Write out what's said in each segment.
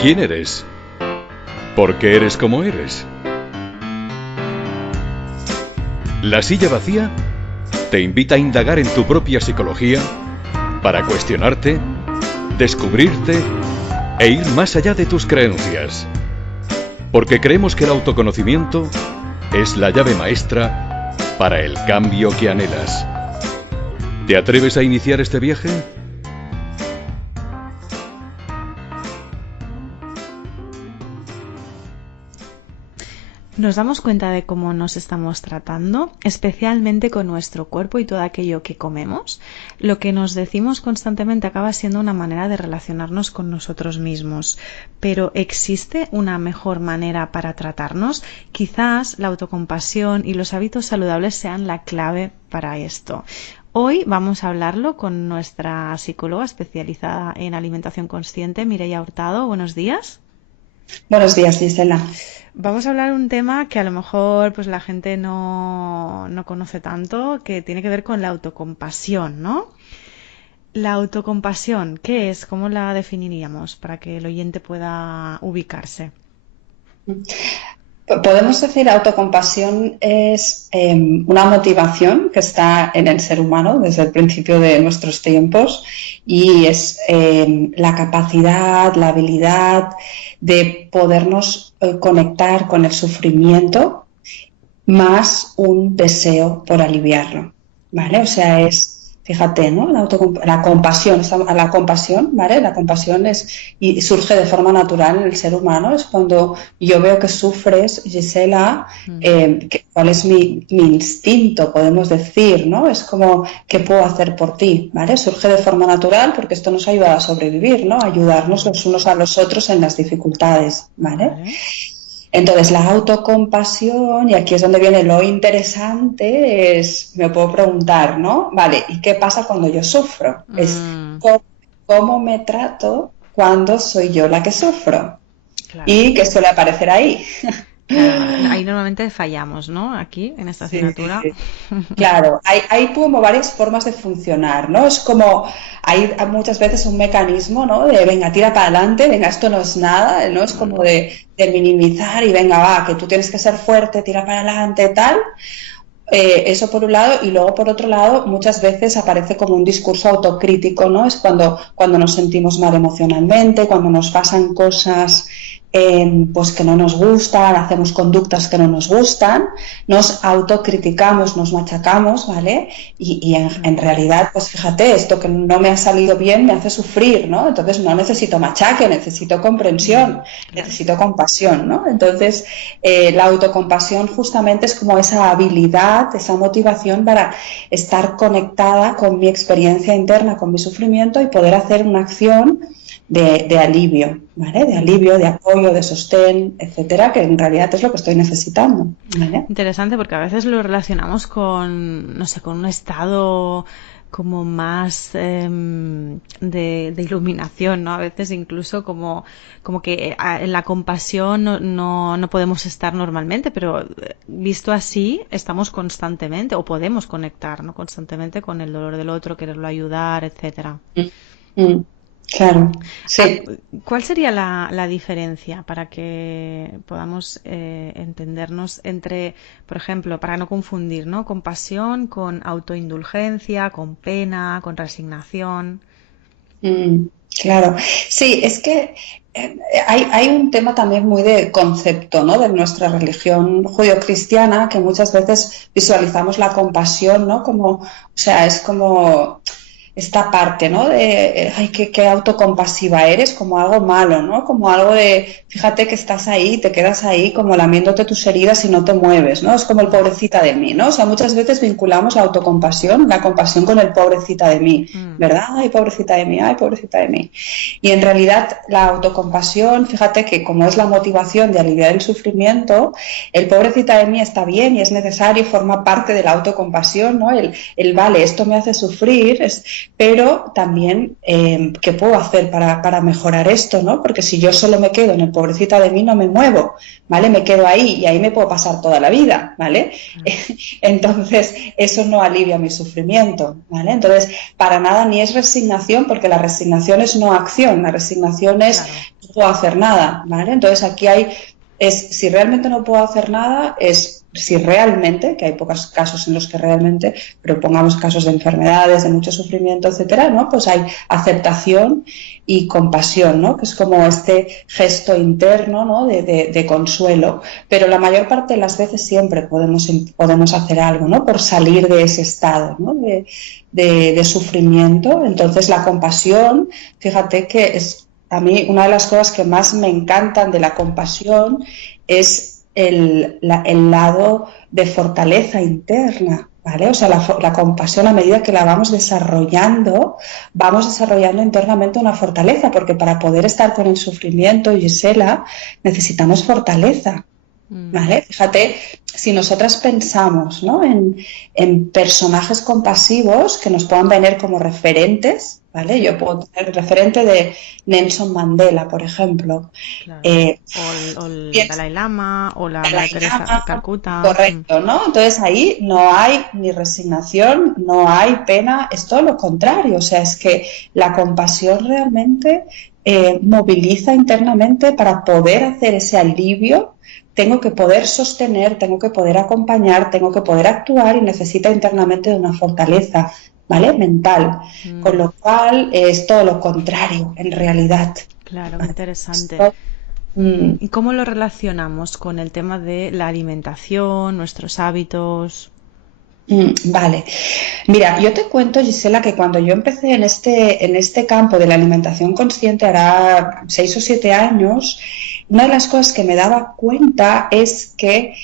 ¿Quién eres? ¿Por qué eres como eres? La silla vacía te invita a indagar en tu propia psicología para cuestionarte, descubrirte e ir más allá de tus creencias. Porque creemos que el autoconocimiento es la llave maestra para el cambio que anhelas. ¿Te atreves a iniciar este viaje? Nos damos cuenta de cómo nos estamos tratando, especialmente con nuestro cuerpo y todo aquello que comemos. Lo que nos decimos constantemente acaba siendo una manera de relacionarnos con nosotros mismos. Pero ¿existe una mejor manera para tratarnos? Quizás la autocompasión y los hábitos saludables sean la clave para esto. Hoy vamos a hablarlo con nuestra psicóloga especializada en alimentación consciente, Mireia Hurtado. Buenos días. Buenos días, Gisela. Vamos a hablar de un tema que a lo mejor pues la gente no conoce tanto, que tiene que ver con la autocompasión, ¿no? La autocompasión, ¿qué es? ¿Cómo la definiríamos para que el oyente pueda ubicarse? Podemos decir autocompasión es una motivación que está en el ser humano desde el principio de nuestros tiempos y es la capacidad, la habilidad de podernos conectar con el sufrimiento más un deseo por aliviarlo, ¿vale? O sea, fíjate, ¿no? La compasión, la compasión, ¿vale? La compasión y surge de forma natural en el ser humano, es cuando yo veo que sufres, Gisela, cuál es mi instinto, podemos decir, ¿no? Es como, ¿qué puedo hacer por ti? ¿Vale? Surge de forma natural porque esto nos ayuda a sobrevivir, ¿no? Ayudarnos los unos a los otros en las dificultades, ¿vale? Vale. Entonces, la autocompasión, y aquí es donde viene lo interesante, me puedo preguntar, ¿no? Vale, ¿y qué pasa cuando yo sufro? ¿Cómo me trato cuando soy yo la que sufro? Claro. ¿Y qué suele aparecer ahí? Claro, ahí normalmente fallamos, ¿no? Aquí, en esta asignatura. Sí. Claro, hay como varias formas de funcionar, ¿no? Es como, hay muchas veces un mecanismo, ¿no? De venga, tira para adelante, venga, esto no es nada, ¿no? Es como de minimizar y venga, va, que tú tienes que ser fuerte, tira para adelante, tal. Eso por un lado, y luego por otro lado, muchas veces aparece como un discurso autocrítico, ¿no? Es cuando nos sentimos mal emocionalmente, cuando nos pasan cosas pues que no nos gustan, hacemos conductas que no nos gustan, nos autocriticamos, nos machacamos, ¿vale? Y en realidad, pues fíjate, esto que no me ha salido bien me hace sufrir, ¿no? Entonces no necesito machaque, necesito comprensión, necesito compasión, ¿no? Entonces la autocompasión justamente es como esa habilidad, esa motivación para estar conectada con mi experiencia interna, con mi sufrimiento y poder hacer una acción de alivio, ¿vale? De alivio, de apoyo, de sostén, etcétera, que en realidad es lo que estoy necesitando, ¿vale? Interesante porque a veces lo relacionamos con, no sé, con un estado como más de iluminación, ¿no? A veces incluso como que en la compasión no podemos estar normalmente, pero visto así estamos constantemente o podemos conectar, ¿no? Constantemente con el dolor del otro, quererlo ayudar, etcétera. Claro, sí. ¿Cuál sería la diferencia para que podamos entendernos entre, por ejemplo, para no confundir, ¿no? Compasión con autoindulgencia, con pena, con resignación? Claro, sí, es que hay un tema también muy de concepto, ¿no? De nuestra religión judio-cristiana, que muchas veces visualizamos la compasión, ¿no? Como, o sea, es como esta parte, ¿no? De, ay, qué autocompasiva eres, como algo malo, ¿no? Como algo de, fíjate que estás ahí, te quedas ahí como lamiéndote tus heridas y no te mueves, ¿no? Es como el pobrecita de mí, ¿no? O sea, muchas veces vinculamos la autocompasión, la compasión con el pobrecita de mí, ¿verdad? Ay, pobrecita de mí, ay, pobrecita de mí. Y en realidad la autocompasión, fíjate que como es la motivación de aliviar el sufrimiento, el pobrecita de mí está bien y es necesario, forma parte de la autocompasión, ¿no? El vale, esto me hace sufrir, pero también qué puedo hacer para mejorar esto, ¿no? Porque si yo solo me quedo en el pobrecita de mí, no me muevo, ¿vale? Me quedo ahí y ahí me puedo pasar toda la vida, ¿vale? Entonces, eso no alivia mi sufrimiento, ¿vale? Entonces, para nada ni es resignación, porque la resignación es no acción, la resignación es no puedo hacer nada, ¿vale? Entonces, aquí si realmente no puedo hacer nada, es si realmente, que hay pocos casos en los que realmente, pero pongamos casos de enfermedades, de mucho sufrimiento, etcétera, ¿no? Pues hay aceptación y compasión, ¿no? Que es como este gesto interno, ¿no? de consuelo, pero la mayor parte de las veces siempre podemos hacer algo, ¿no? Por salir de ese estado, ¿no? de sufrimiento. Entonces la compasión, fíjate que es a mí una de las cosas que más me encantan de la compasión es el lado de fortaleza interna, ¿vale? O sea, la compasión, a medida que la vamos desarrollando internamente una fortaleza, porque para poder estar con el sufrimiento, Gisela, necesitamos fortaleza, ¿vale? Fíjate, si nosotras pensamos, ¿no? en personajes compasivos que nos puedan venir como referentes, ¿vale? Yo puedo tener el referente de Nelson Mandela, por ejemplo. Claro. O el Dalai Lama o la Madre Teresa de Calcuta. Correcto, ¿no? Entonces ahí no hay ni resignación, no hay pena, es todo lo contrario. O sea, es que la compasión realmente moviliza internamente para poder hacer ese alivio. Tengo que poder sostener, tengo que poder acompañar, tengo que poder actuar y necesita internamente de una fortaleza, ¿vale? Mental. Con lo cual es todo lo contrario, en realidad. Claro, qué interesante. ¿Y cómo lo relacionamos con el tema de la alimentación, nuestros hábitos? Vale. Mira, yo te cuento, Gisela, que cuando yo empecé en este campo de la alimentación consciente, hará 6 o 7 años, una de las cosas que me daba cuenta es que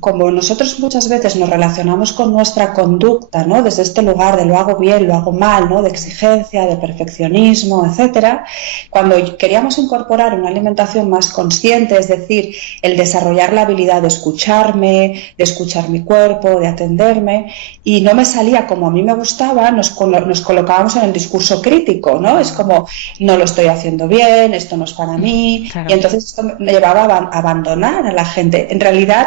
como nosotros muchas veces nos relacionamos con nuestra conducta, ¿no? Desde este lugar de lo hago bien, lo hago mal, ¿no? De exigencia, de perfeccionismo, etcétera, cuando queríamos incorporar una alimentación más consciente, es decir, el desarrollar la habilidad de escucharme, de escuchar mi cuerpo, de atenderme, y no me salía como a mí me gustaba, nos colocábamos en el discurso crítico, ¿no? Es como, no lo estoy haciendo bien, esto no es para mí, Claro. Y entonces esto me llevaba a abandonar a la gente. En realidad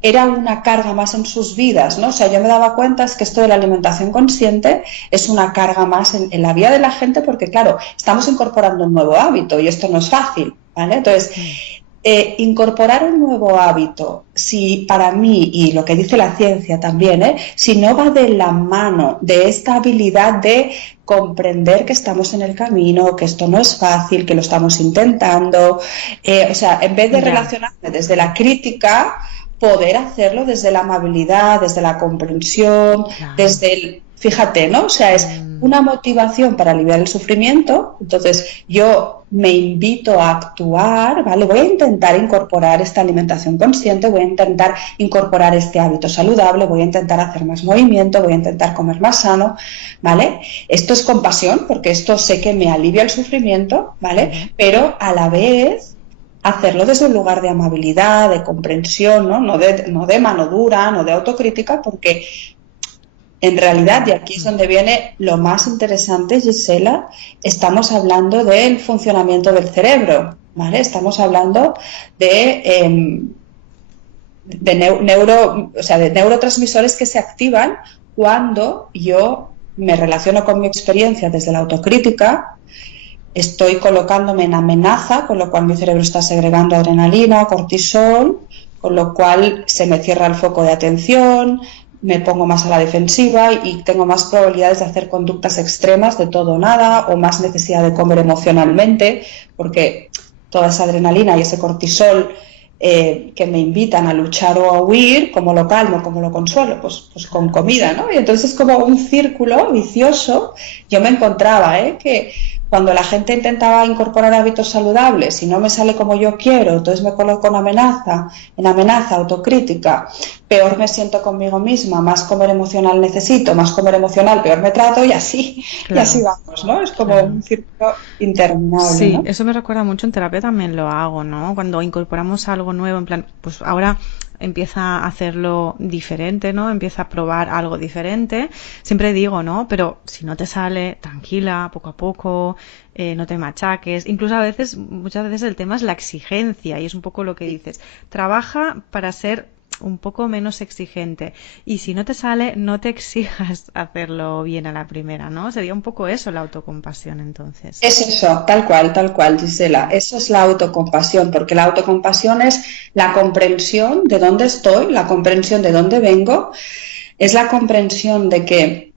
era una carga más en sus vidas, ¿no? O sea, yo me daba cuenta es que esto de la alimentación consciente es una carga más en la vida de la gente porque, claro, estamos incorporando un nuevo hábito y esto no es fácil, ¿vale? Entonces, incorporar un nuevo hábito, si para mí, y lo que dice la ciencia también, si no va de la mano de esta habilidad de comprender que estamos en el camino, que esto no es fácil, que lo estamos intentando, o sea, en vez de relacionarme desde la crítica, poder hacerlo desde la amabilidad, desde la comprensión, desde el... Fíjate, ¿no? O sea, es una motivación para aliviar el sufrimiento. Entonces, yo me invito a actuar, ¿vale? Voy a intentar incorporar esta alimentación consciente, voy a intentar incorporar este hábito saludable, voy a intentar hacer más movimiento, voy a intentar comer más sano, ¿vale? Esto es compasión, porque esto sé que me alivia el sufrimiento, ¿vale? Pero a la vez hacerlo desde un lugar de amabilidad, de comprensión, ¿no? No de mano dura, no de autocrítica, porque en realidad, y aquí es donde viene lo más interesante, Gisela, estamos hablando del funcionamiento del cerebro, ¿vale? Estamos hablando de neurotransmisores que se activan cuando yo me relaciono con mi experiencia desde la autocrítica, estoy colocándome en amenaza, con lo cual mi cerebro está segregando adrenalina, cortisol, con lo cual se me cierra el foco de atención, me pongo más a la defensiva y tengo más probabilidades de hacer conductas extremas de todo o nada o más necesidad de comer emocionalmente porque toda esa adrenalina y ese cortisol que me invitan a luchar o a huir, ¿cómo lo calmo, cómo lo consuelo? Pues con comida, ¿no? Y entonces es como un círculo vicioso. Yo me encontraba que cuando la gente intentaba incorporar hábitos saludables y no me sale como yo quiero, entonces me coloco en amenaza, autocrítica, peor me siento conmigo misma, más comer emocional necesito, más comer emocional, peor me trato y así vamos, ¿no? Es como un círculo interminable. Sí, ¿no? eso me recuerda mucho, en terapia también lo hago, ¿no? Cuando incorporamos algo nuevo, en plan, pues ahora empieza a hacerlo diferente, ¿no? Empieza a probar algo diferente. Siempre digo, ¿no? Pero si no te sale, tranquila, poco a poco, no te machaques. Incluso muchas veces el tema es la exigencia y es un poco lo que dices. Trabaja para ser un poco menos exigente y si no te sale, no te exijas hacerlo bien a la primera, ¿no? Sería un poco eso la autocompasión entonces. Es eso, tal cual, Gisela. Eso es la autocompasión, porque la autocompasión es la comprensión de dónde estoy, la comprensión de dónde vengo, es la comprensión de que...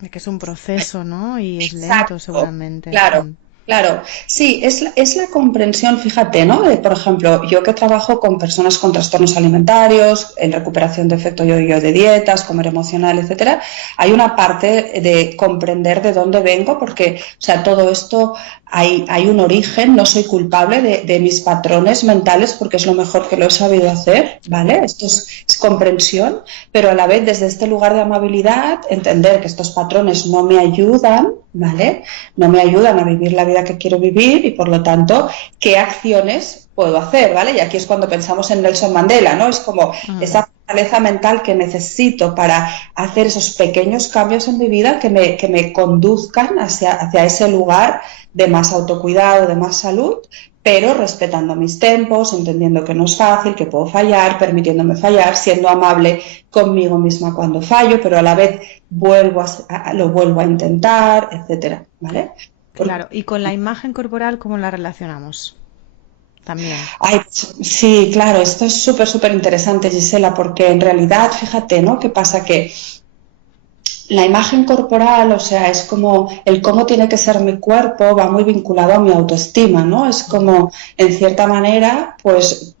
De que es un proceso, ¿no? Y es lento Exacto, seguramente. claro, claro. Sí, es la comprensión, fíjate, ¿no? Por ejemplo, yo que trabajo con personas con trastornos alimentarios, en recuperación de efecto yo-yo de dietas, comer emocional, etcétera, hay una parte de comprender de dónde vengo, porque, o sea, todo esto hay un origen, no soy culpable de mis patrones mentales porque es lo mejor que lo he sabido hacer, ¿vale? Esto es comprensión, pero a la vez desde este lugar de amabilidad, entender que estos patrones no me ayudan, ¿vale? No me ayudan a vivir la vida que quiero vivir y por lo tanto, ¿qué acciones puedo hacer? ¿Vale? Y aquí es cuando pensamos en Nelson Mandela, ¿no? Es como esa fortaleza mental que necesito para hacer esos pequeños cambios en mi vida que me conduzcan hacia ese lugar de más autocuidado, de más salud, pero respetando mis tempos, entendiendo que no es fácil, que puedo fallar, permitiéndome fallar, siendo amable conmigo misma cuando fallo, pero a la vez lo vuelvo a intentar, etcétera, ¿vale? Claro, y con la imagen corporal, ¿cómo la relacionamos? También. Ay, sí, claro, esto es súper interesante, Gisela, porque en realidad, fíjate, ¿no? ¿Qué pasa? Que la imagen corporal, o sea, es como el cómo tiene que ser mi cuerpo, va muy vinculado a mi autoestima, ¿no? Es como, en cierta manera, pues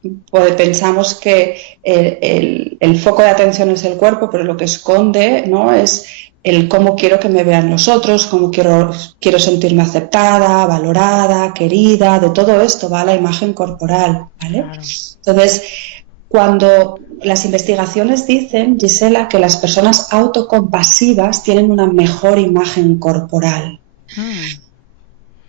pensamos que el foco de atención es el cuerpo, pero lo que esconde, ¿no? Es el cómo quiero que me vean los otros, cómo quiero sentirme aceptada, valorada, querida, de todo esto va la imagen corporal, ¿vale? Claro. Entonces, cuando las investigaciones dicen, Gisela, que las personas autocompasivas tienen una mejor imagen corporal.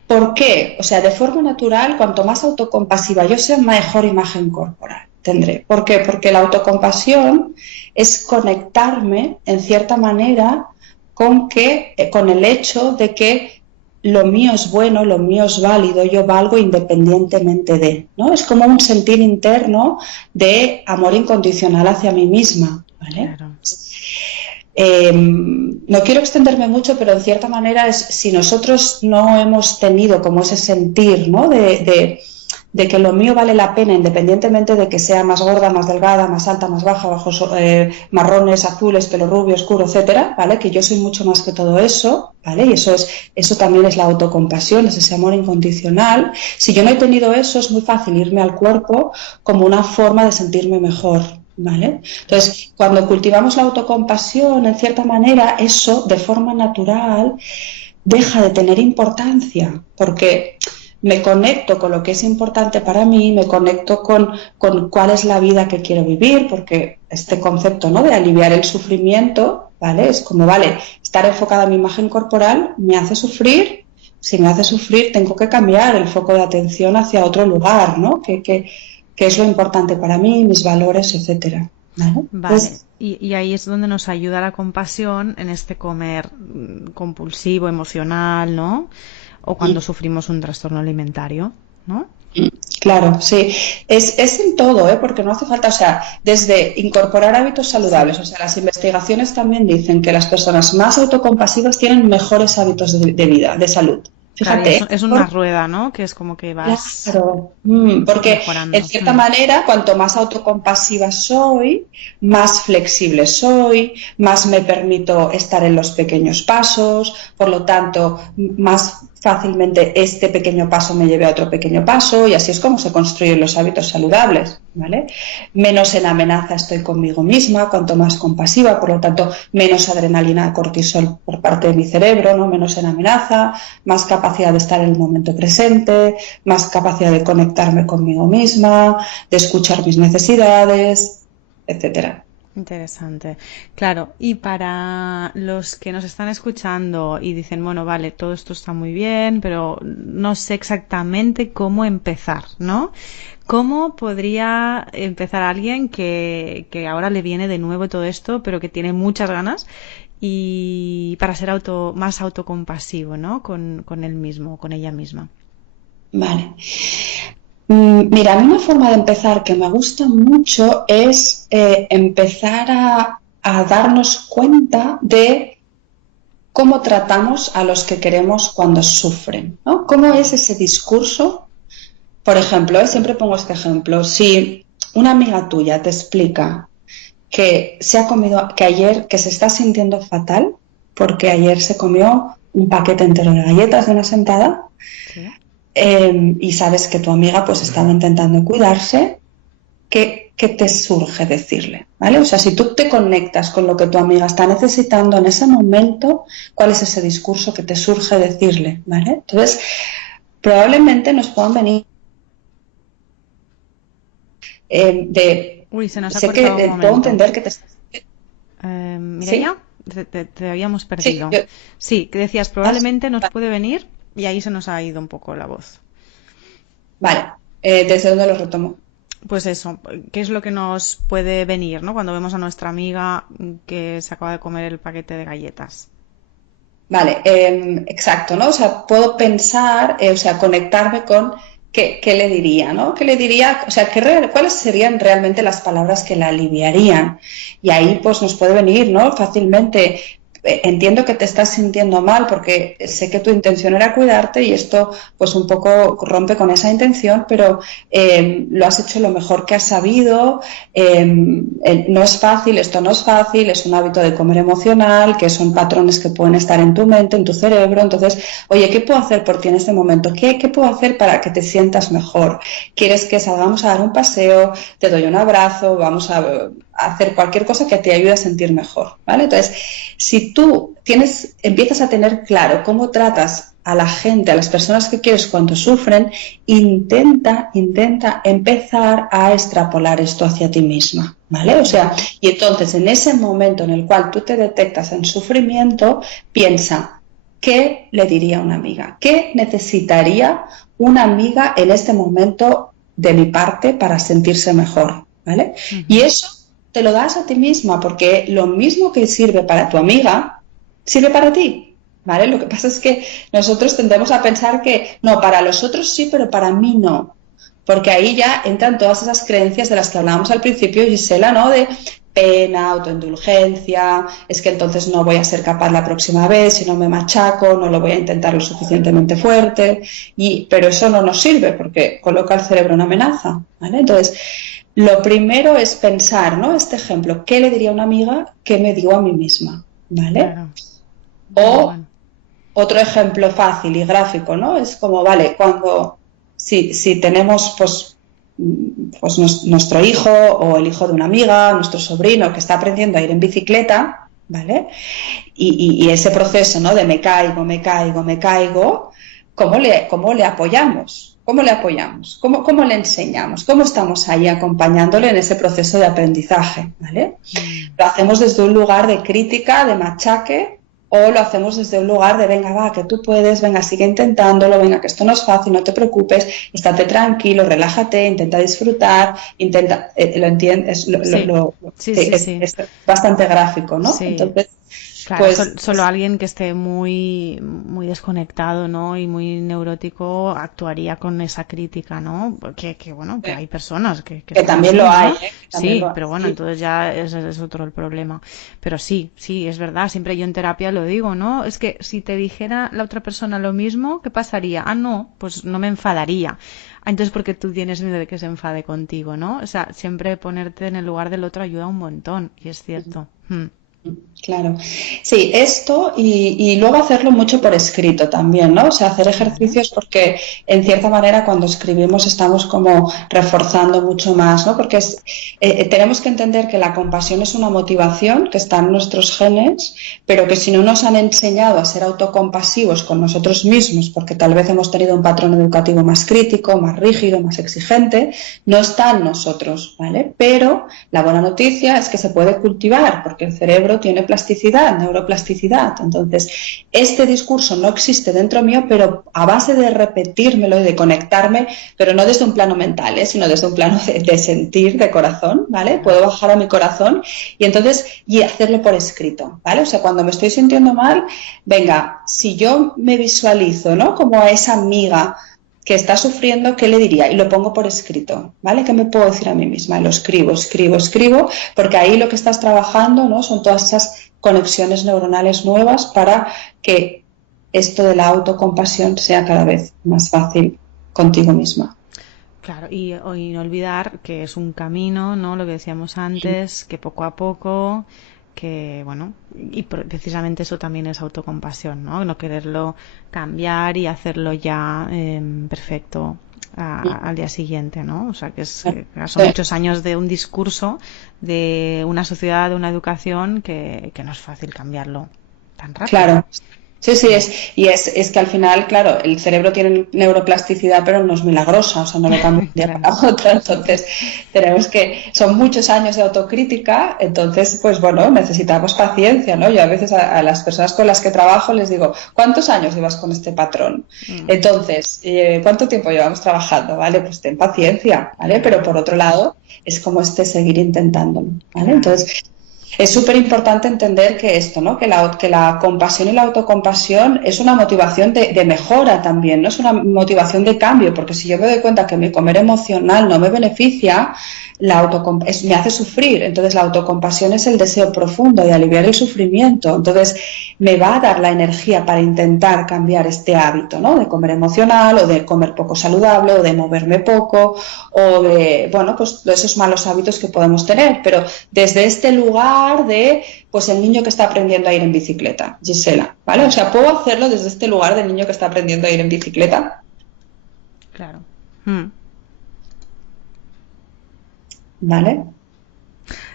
¿Por qué? O sea, de forma natural, cuanto más autocompasiva yo sea, mejor imagen corporal tendré. ¿Por qué? Porque la autocompasión es conectarme, en cierta manera, con el hecho de que lo mío es bueno, lo mío es válido, yo valgo independientemente de, ¿no? Es como un sentir interno de amor incondicional hacia mí misma, ¿vale? Claro. No quiero extenderme mucho, pero en cierta manera es si nosotros no hemos tenido como ese sentir, ¿no? De que lo mío vale la pena independientemente de que sea más gorda, más delgada, más alta, más baja, ojos marrones, azules, pelo rubio, oscuro, etcétera, ¿vale? Que yo soy mucho más que todo eso, ¿vale? Y eso también es la autocompasión, es ese amor incondicional. Si yo no he tenido eso, es muy fácil irme al cuerpo como una forma de sentirme mejor, ¿vale? Entonces, cuando cultivamos la autocompasión, en cierta manera, eso de forma natural deja de tener importancia, porque me conecto con lo que es importante para mí, me conecto con cuál es la vida que quiero vivir, porque este concepto, ¿no?, de aliviar el sufrimiento, ¿vale? Es como, vale, estar enfocada en mi imagen corporal me hace sufrir, si me hace sufrir tengo que cambiar el foco de atención hacia otro lugar, ¿no? Que es lo importante para mí, mis valores, etcétera. ¿Vale? Vale. Y ahí es donde nos ayuda la compasión en este comer compulsivo, emocional, ¿no? O cuando sufrimos un trastorno alimentario, ¿no? Claro, sí. Es en todo, ¿eh? Porque no hace falta, o sea, desde incorporar hábitos saludables, o sea, las investigaciones también dicen que las personas más autocompasivas tienen mejores hábitos de vida, de salud. Fíjate. Claro, es una rueda, ¿no? Que es como que vas porque mejorando. en cierta manera, cuanto más autocompasiva soy, más flexible soy, más me permito estar en los pequeños pasos, por lo tanto, más fácilmente este pequeño paso me lleve a otro pequeño paso y así es como se construyen los hábitos saludables, ¿vale? Menos en amenaza estoy conmigo misma, cuanto más compasiva, por lo tanto, menos adrenalina, cortisol por parte de mi cerebro, ¿no? Menos en amenaza, más capacidad de estar en el momento presente, más capacidad de conectarme conmigo misma, de escuchar mis necesidades, etcétera. Interesante. Claro, y para los que nos están escuchando y dicen, bueno, vale, todo esto está muy bien, pero no sé exactamente cómo empezar, ¿no? ¿Cómo podría empezar alguien que ahora le viene de nuevo todo esto, pero que tiene muchas ganas y para ser más autocompasivo, ¿no? Con él mismo, con ella misma. Vale. Mira, a mí una forma de empezar que me gusta mucho es empezar a darnos cuenta de cómo tratamos a los que queremos cuando sufren, ¿no? ¿Cómo es ese discurso? Por ejemplo, siempre pongo este ejemplo. Si una amiga tuya te explica que se ha comido, que ayer, que se está sintiendo fatal porque ayer se comió un paquete entero de galletas de una sentada, Sí. y sabes que tu amiga pues estaba intentando cuidarse, ¿qué te surge decirle? ¿Vale? O sea, si tú te conectas con lo que tu amiga está necesitando en ese momento, ¿cuál es ese discurso que te surge decirle? ¿Vale? Entonces, probablemente nos puedan venir de... Uy, se nos ha Sé que cortado un puedo momento. entender que te estás... Mireia, ¿Sí? te habíamos Sí, perdido. Sí, que decías, ¿estás? probablemente nos puede venir y ahí se nos ha ido un poco la voz. Vale, ¿desde dónde lo retomo? Pues eso, ¿qué es lo que nos puede venir, ¿no? Cuando vemos a nuestra amiga que se acaba de comer el paquete de galletas. Vale, exacto, ¿no? O sea, puedo pensar, o sea, conectarme con qué le diría, ¿no? ¿Qué le diría? O sea, ¿cuáles serían realmente las palabras que la aliviarían? Y ahí pues nos puede venir, ¿no? Fácilmente. Entiendo que te estás sintiendo mal porque sé que tu intención era cuidarte y esto pues un poco rompe con esa intención, pero lo has hecho lo mejor que has sabido. No es fácil, esto no es fácil, es un hábito de comer emocional, que son patrones que pueden estar en tu mente, en tu cerebro. Entonces, oye, ¿qué puedo hacer por ti en este momento? ¿Qué puedo hacer para que te sientas mejor? ¿Quieres que salgamos a dar un paseo? Te doy un abrazo, vamos a hacer cualquier cosa que te ayude a sentir mejor, ¿vale? Entonces, si tú empiezas a tener claro cómo tratas a la gente, a las personas que quieres cuando sufren, intenta empezar a extrapolar esto hacia ti misma, ¿vale? O sea, Ujú. y entonces en ese momento en el cual tú te detectas en sufrimiento, piensa, ¿qué le diría una amiga? ¿Qué necesitaría una amiga en este momento de mi parte para sentirse mejor? ¿Vale? Y Ujú. eso te lo das a ti misma, porque lo mismo que sirve para tu amiga, sirve para ti, ¿vale? Lo que pasa es que nosotros tendemos a pensar que no, para los otros sí, pero para mí no, porque ahí ya entran todas esas creencias de las que hablábamos al principio, Gisela, ¿no? De pena, autoindulgencia, es que entonces no voy a ser capaz la próxima vez, si no me machaco, no lo voy a intentar lo suficientemente fuerte, pero eso no nos sirve porque coloca el cerebro en amenaza, ¿vale? Entonces, lo primero es pensar, ¿no? Este ejemplo, ¿qué le diría a una amiga que me digo a mí misma? ¿Vale? Claro, muy O bueno. otro ejemplo fácil y gráfico, ¿no? Es como, vale, si tenemos, pues nuestro hijo o el hijo de una amiga, nuestro sobrino que está aprendiendo a ir en bicicleta, ¿vale? Y ese proceso, ¿no? De me caigo, ¿cómo le apoyamos? ¿Cómo le apoyamos? ¿Cómo le enseñamos? ¿Cómo estamos ahí acompañándole en ese proceso de aprendizaje? ¿Vale? Mm. ¿Lo hacemos desde un lugar de crítica, de machaque, o lo hacemos desde un lugar de venga, va, que tú puedes, venga, sigue intentándolo, venga, que esto no es fácil, no te preocupes, estate tranquilo, relájate, intenta disfrutar, lo entiendes, Sí, sí, sí, sí, sí. es bastante gráfico, ¿no? Sí. Entonces, Claro, pues, solo alguien que esté muy, muy desconectado, ¿no? Y muy neurótico actuaría con esa crítica, ¿no? Bueno, que hay personas que que son también lo así, hay, ¿no? ¿eh? Que también lo Sí, hay, pero bueno, sí. entonces ya ese es otro el problema. Pero sí, sí, es verdad, siempre yo en terapia lo digo, ¿no? Es que si te dijera la otra persona lo mismo, ¿qué pasaría? Ah, no, pues no me enfadaría. Ah, entonces porque tú tienes miedo de que se enfade contigo, ¿no? O sea, siempre ponerte en el lugar del otro ayuda un montón, y es cierto. Claro, sí, esto y luego hacerlo mucho por escrito también, ¿no? O sea, hacer Vale. ejercicios porque en cierta manera cuando escribimos estamos como reforzando mucho más, ¿no? Porque tenemos que entender que la compasión es una motivación que está en nuestros genes, pero que si no nos han enseñado a ser autocompasivos con nosotros mismos, porque tal vez hemos tenido un patrón educativo más crítico, más rígido, más exigente, no está en nosotros, ¿vale? Pero la buena noticia es que se puede cultivar porque el cerebro tiene plasticidad, neuroplasticidad. Entonces, este discurso no existe dentro mío, pero a base de repetírmelo y de conectarme, pero no desde un plano mental, sino desde un plano de sentir, de corazón, ¿vale? Claro. Puedo bajar a mi corazón y entonces y hacerlo por escrito, ¿vale? O sea, cuando me estoy sintiendo mal, venga, si yo me visualizo, ¿no? Como a esa amiga que está sufriendo, ¿qué le diría? Y lo pongo por escrito, ¿vale? ¿Qué me puedo decir a mí misma? Y lo escribo, porque ahí lo que estás trabajando, ¿no? Son todas esas conexiones neuronales nuevas para que esto de la autocompasión sea cada vez más fácil contigo misma. Claro, y no olvidar que es un camino, ¿no? Lo que decíamos antes, que poco a poco, que bueno, precisamente eso también es autocompasión, ¿no? No quererlo cambiar y hacerlo ya perfecto al día siguiente, ¿no? O sea, son Sí, muchos años de un discurso, de una sociedad, de una educación que no es fácil cambiarlo tan rápido. claro. Sí, sí, Mm. es que al final, claro, el cerebro tiene neuroplasticidad, pero no es milagrosa, o sea, no lo cambia de un día Claro. para otro. Entonces, tenemos son muchos años de autocrítica, entonces, pues bueno, necesitamos paciencia, ¿no? Yo a veces a las personas con las que trabajo les digo, ¿cuántos años llevas con este patrón? Mm. Entonces, ¿cuánto tiempo llevamos trabajando? ¿Vale? Pues ten paciencia, ¿vale? Pero Claro, por otro lado, es como seguir intentándolo, ¿vale? claro. Entonces, es súper importante entender que esto, ¿no? Que la compasión y la autocompasión es una motivación de mejora también, no es una motivación de cambio, porque si yo me doy cuenta que mi comer emocional no me beneficia, me hace sufrir. Entonces la autocompasión es el deseo profundo de aliviar el sufrimiento. Entonces me va a dar la energía para intentar cambiar este hábito, ¿no? De comer emocional o de comer poco saludable o de moverme poco o de, bueno, pues de esos malos hábitos que podemos tener. Pero desde este lugar de, pues el niño que está aprendiendo a ir en bicicleta, Gisela, ¿vale? O Mm. sea, puedo hacerlo desde este lugar del niño que está aprendiendo a ir en bicicleta, Claro. Mm. ¿vale?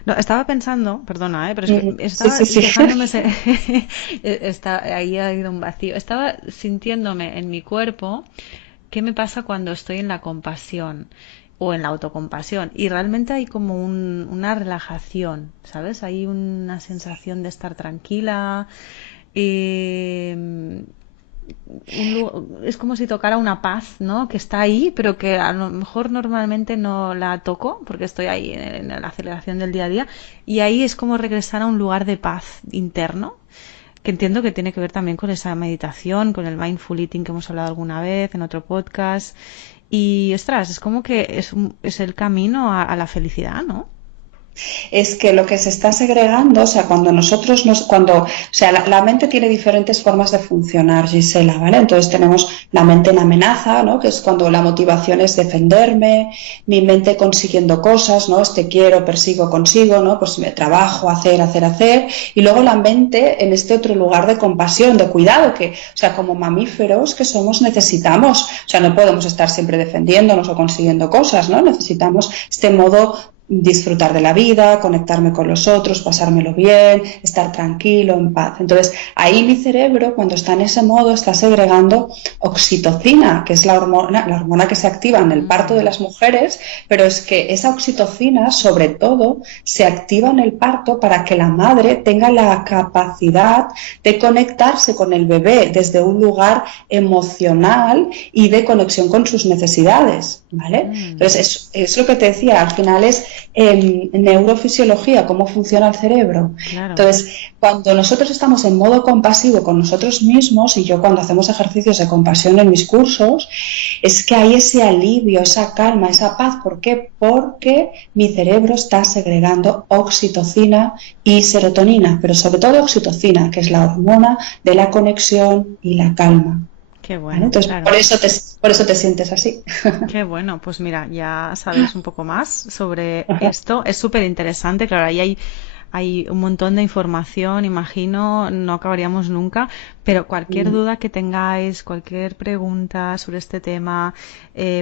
No, estaba pensando, perdona, pero es que Sí, estaba sí, sí. dejándome ahí ha habido un vacío. Estaba sintiéndome en mi cuerpo qué me pasa cuando estoy en la compasión o en la autocompasión. Y realmente hay como una relajación, ¿sabes? Hay una sensación de estar tranquila. eh, es como si tocara una paz, ¿no? Que está ahí, pero que a lo mejor normalmente no la toco porque estoy ahí en la aceleración del día a día. Y ahí es como regresar a un lugar de paz interno, que entiendo que tiene que ver también con esa meditación, con el mindful eating que hemos hablado alguna vez en otro podcast. Y, ostras, es como que es el camino a la felicidad, ¿no? Es que lo que se está segregando, o sea, o sea, la mente tiene diferentes formas de funcionar, Gisela, ¿vale? Entonces tenemos la mente en amenaza, ¿no? Que es cuando la motivación es defenderme, mi mente consiguiendo cosas, ¿no? Quiero, persigo, consigo, ¿no? Pues me trabajo, hacer, y luego la mente en este otro lugar de compasión, de cuidado, o sea, como mamíferos que somos, necesitamos, o sea, no podemos estar siempre defendiéndonos o consiguiendo cosas, ¿no? Necesitamos este modo disfrutar de la vida, conectarme con los otros, pasármelo bien, estar tranquilo, en paz. Entonces, ahí mi cerebro, cuando está en ese modo, está segregando oxitocina, que es la hormona que se activa en el parto de Mm, las mujeres, pero es que esa oxitocina, sobre todo, se activa en el parto para que la madre tenga la capacidad de conectarse con el bebé desde un lugar emocional y de conexión con sus necesidades, ¿vale? mm, Entonces, es lo que te decía, al final es neurofisiología, cómo funciona el cerebro. claro. Entonces, cuando nosotros estamos en modo compasivo con nosotros mismos, y yo cuando hacemos ejercicios de compasión en mis cursos, es que hay ese alivio, esa calma, esa paz. ¿Por qué? Porque mi cerebro está segregando oxitocina y serotonina, pero sobre todo oxitocina, que es la hormona de la conexión y la calma. Qué ¿Vale? bueno, Entonces, claro. por eso te sientes así. Qué bueno, pues mira, ya sabéis un poco más sobre esto. Es súper interesante, claro, ahí hay un montón de información, imagino, no acabaríamos nunca, pero cualquier duda que tengáis, cualquier pregunta sobre este tema,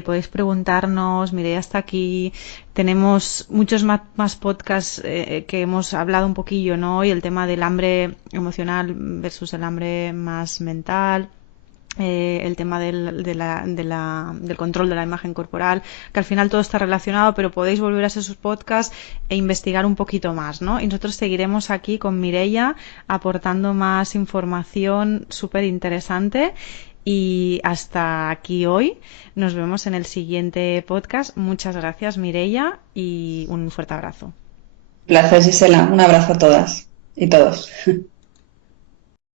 podéis preguntarnos. Mireia está aquí. Tenemos muchos más podcasts que hemos hablado un poquillo, ¿no? Y el tema del hambre emocional versus el hambre más mental. El tema del control de la imagen corporal, que al final todo está relacionado, pero podéis volver a esos podcasts e investigar un poquito más, ¿no? Y nosotros seguiremos aquí con Mireia aportando más información súper interesante. Y hasta aquí hoy. Nos vemos en el siguiente podcast. Muchas gracias, Mireia, y un fuerte abrazo. Placer, Gisela. Un abrazo a todas y todos.